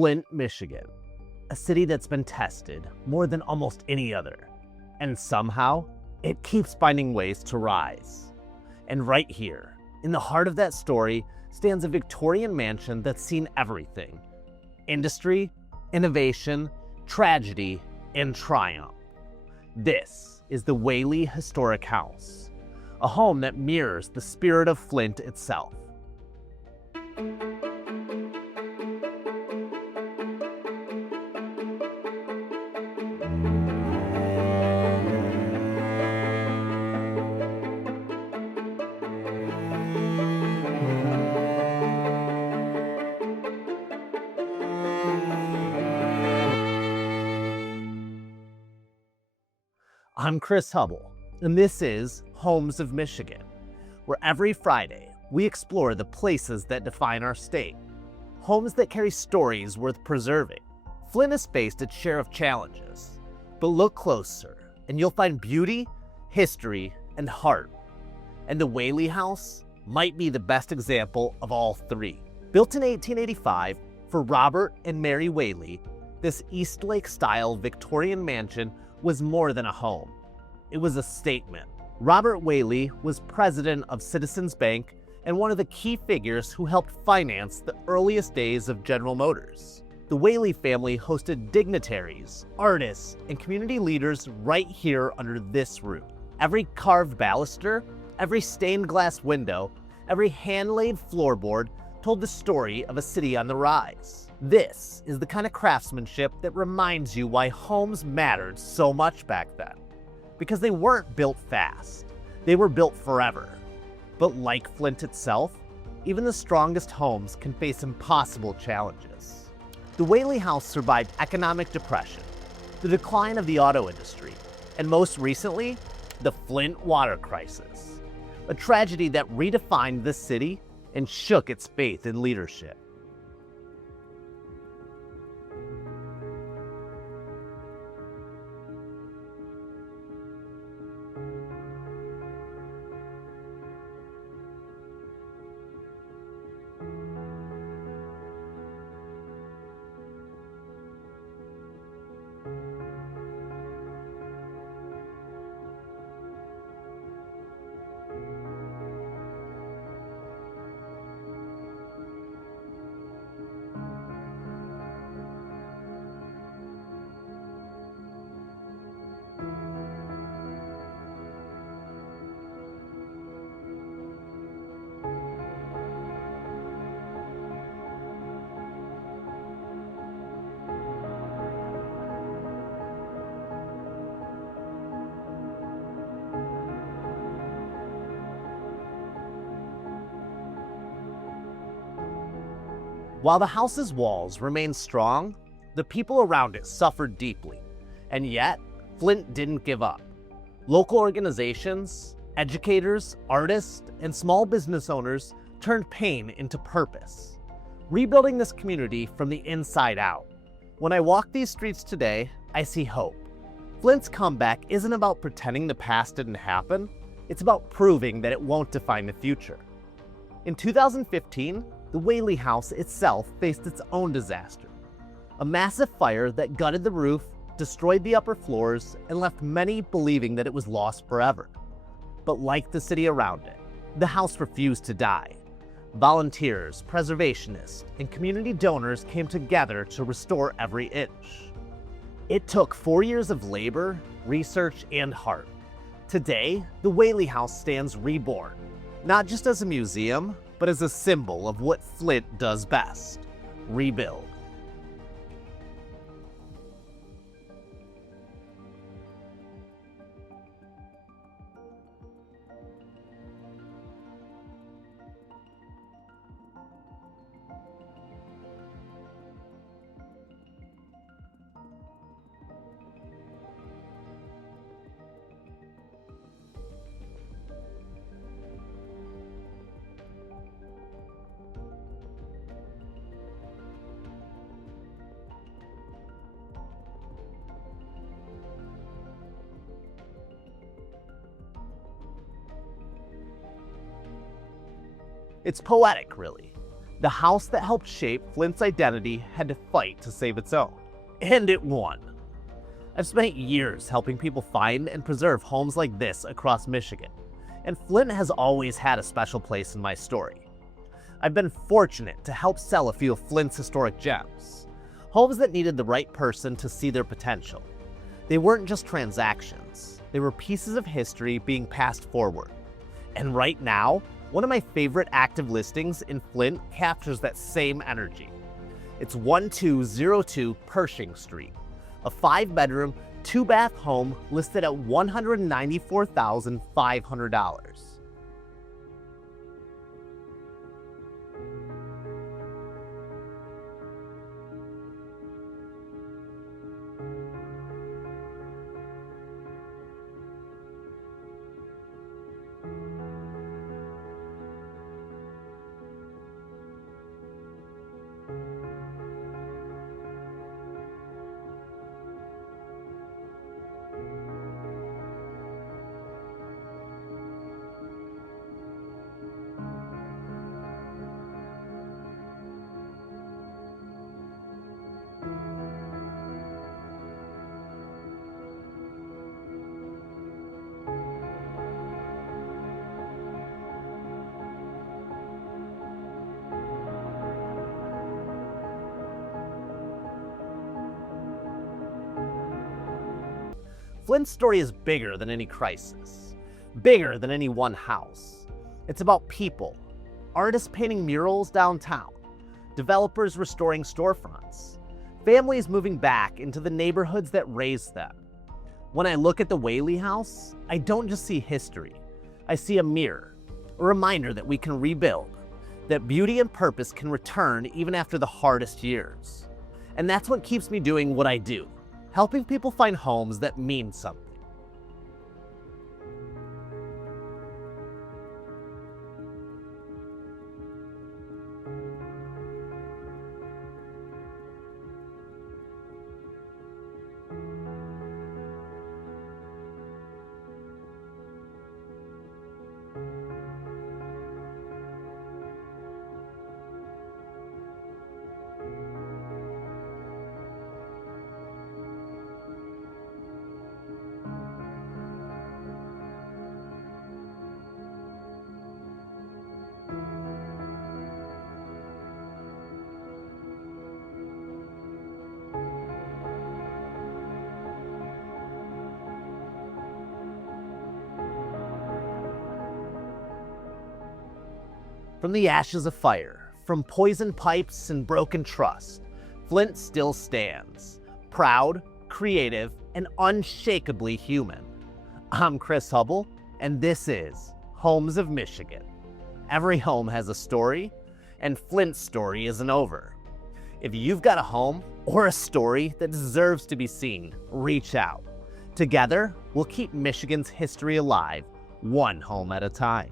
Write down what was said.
Flint, Michigan, a city that's been tested more than almost any other, and somehow it keeps finding ways to rise. And right here, in the heart of that story, stands a Victorian mansion that's seen everything: industry, innovation, tragedy, and triumph. This is the Whaley Historic House, a home that mirrors the spirit of Flint itself. I'm Chris Hubble, and this is Homes of Michigan, where every Friday we explore the places that define our state, homes that carry stories worth preserving. Flint has faced its share of challenges, but look closer and you'll find beauty, history, and heart. And the Whaley House might be the best example of all three. Built in 1885 for Robert and Mary Whaley, this Eastlake-style Victorian mansion was more than a home. It was a statement. Robert Whaley was president of Citizens Bank and one of the key figures who helped finance the earliest days of General Motors. The Whaley family hosted dignitaries, artists, and community leaders right here under this roof. Every carved baluster, every stained glass window, every hand-laid floorboard told the story of a city on the rise. This is the kind of craftsmanship that reminds you why homes mattered so much back then. Because they weren't built fast, they were built forever. But like Flint itself, even the strongest homes can face impossible challenges. The Whaley House survived economic depression, the decline of the auto industry, and most recently, the Flint water crisis, a tragedy that redefined the city and shook its faith in leadership. While the house's walls remained strong, the people around it suffered deeply. And yet, Flint didn't give up. Local organizations, educators, artists, and small business owners turned pain into purpose, rebuilding this community from the inside out. When I walk these streets today, I see hope. Flint's comeback isn't about pretending the past didn't happen, it's about proving that it won't define the future. In 2015, the Whaley House itself faced its own disaster. A massive fire that gutted the roof, destroyed the upper floors, and left many believing that it was lost forever. But like the city around it, the house refused to die. Volunteers, preservationists, and community donors came together to restore every inch. It took 4 years of labor, research, and heart. Today, the Whaley House stands reborn, not just as a museum, but as a symbol of what Flint does best: rebuild. It's poetic, really. The house that helped shape Flint's identity had to fight to save its own. And it won. I've spent years helping people find and preserve homes like this across Michigan, and Flint has always had a special place in my story. I've been fortunate to help sell a few of Flint's historic gems, homes that needed the right person to see their potential. They weren't just transactions, they were pieces of history being passed forward. And right now, one of my favorite active listings in Flint captures that same energy. It's 1202 Pershing Street, a 5-bedroom, 2-bath home listed at $194,500. Flint's story is bigger than any crisis, bigger than any one house. It's about people, artists painting murals downtown, developers restoring storefronts, families moving back into the neighborhoods that raised them. When I look at the Whaley House, I don't just see history. I see a mirror, a reminder that we can rebuild, that beauty and purpose can return even after the hardest years. And that's what keeps me doing what I do, helping people find homes that mean something. From the ashes of fire, from poisoned pipes and broken trust, Flint still stands, proud, creative, and unshakably human. I'm Chris Hubble, and this is Homes of Michigan. Every home has a story, and Flint's story isn't over. If you've got a home or a story that deserves to be seen, reach out. Together, we'll keep Michigan's history alive, one home at a time.